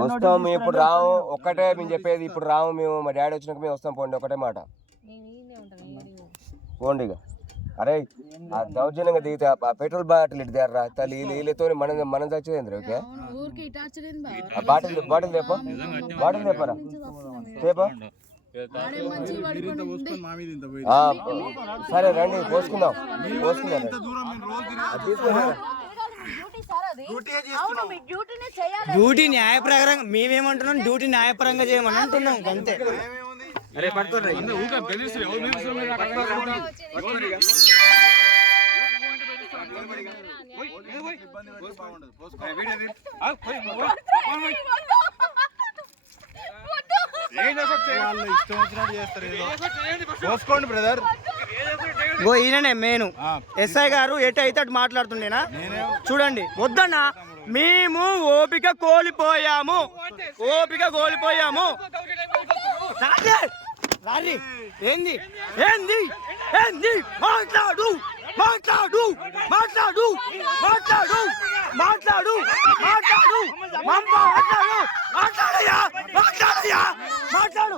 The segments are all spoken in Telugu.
వస్తాం ఇప్పుడు రాము ఒక్కటే మేము చెప్పేది. ఇప్పుడు రాము మేము, మా డాడీ వచ్చినాక మేము వస్తాం. పోండి ఒకటే మాట, పోండి ఇక. అరే దౌర్జన్యంగా దిగితే పెట్రోల్ బాటిల్ ఇటు దగ్గర తల్లి వీళ్ళతో మనం చచ్చేది. ఓకే బాటిల్ తెప్ప, బాటిల్ తెప్పరా, తెప్ప. సరే రండి పోసుకుందాం, పోసుకుందాం. డ్యూటీ న్యాయప్రకారంగా మేమేమంటున్నాం, డ్యూటీ న్యాయపరంగా చేయమని అంటున్నాం అంతే. అరే పట్టుకోండి పోసుకోండి బ్రదర్. ఈయననే మెయిన్ ఎస్ఐ గారు ఎటు అయితే అటు మాట్లాడుతుండేనా చూడండి. వద్దన్నా మేము ఓపిక కోల్పోయాము, ఓపిక కోల్పోయాము. రారి ఏంది ఏంది ఏంది మాట్లాడు మాట్లాడు మాట్లాడు మాట్లాడు మాట్లాడు మాట్లాడు మాట్లాడు మాట్లాడయ్యా మాట్లాడయ్యా మాట్లాడు.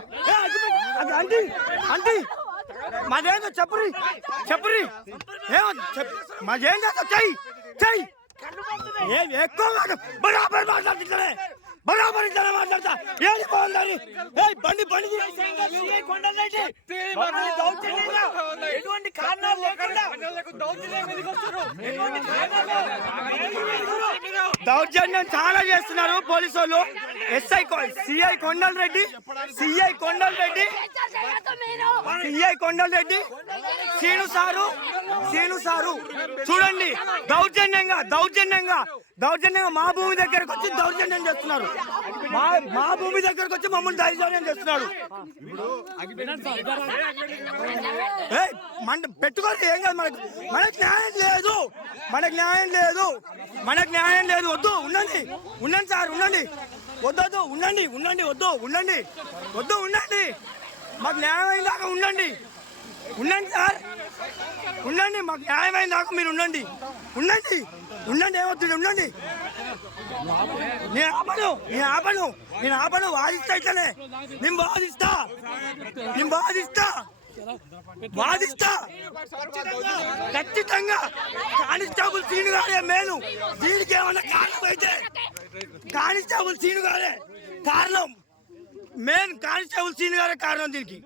అది అండి అండి మాదేందో చెప్పురి చెప్పురి మాదేం చేస్తా చెయ్యి చెయ్యి. ఏం ఎక్కువ బరాబర్ మాట్లాడుతుంటే బరాబర్ ఇట్లా మాట్లాడతా ఏది బాగుందని బండి బండి ఎటువంటి కారణాలు లేకుండా దౌర్జన్యం చాలా చేస్తున్నారు పోలీసు వాళ్ళు. CI Kondal Reddy, CI Kondal Reddy, CI Kondal Reddy, Seenu sir చూడండి. దౌర్జన్యంగా దౌర్జన్యంగా దౌర్జన్యంగా మా భూమి దగ్గరకు వచ్చి దౌర్జన్యం చేస్తున్నారు. మా భూమి దగ్గరకు వచ్చి మమ్మల్ని దౌర్జన్యం చేస్తున్నాడు. పెట్టుకోండి ఏం కాదు. మనకు న్యాయం లేదు, మనకు న్యాయం లేదు, మనకు న్యాయం లేదు. వద్దు ఉండండి ఉండండి సార్ ఉండండి. వద్దొద్దు ఉండండి ఉండండి. వద్దు ఉండండి వద్దు ఉండండి. మాకు న్యాయమైన దాకా ఉండండి ఉండండి సార్ ఉండండి. మాకు న్యాయమైన దాకా మీరు ఉండండి ఉండండి ఉండండి. ఏమవుతుంది ఉండండి. నేను ఆపను వాదిస్తా. ఇట్లనే నేను వాదిస్తా ఖచ్చితంగా. కానిస్టేబుల్ సీను గారే మేలు. దీనికి ఏమన్నా కారణం అయితే కానిస్టేబుల్ సీను గారే కారణం. మెయిన్ కానిస్టేబుల్ సీను గారే కారణం దీనికి.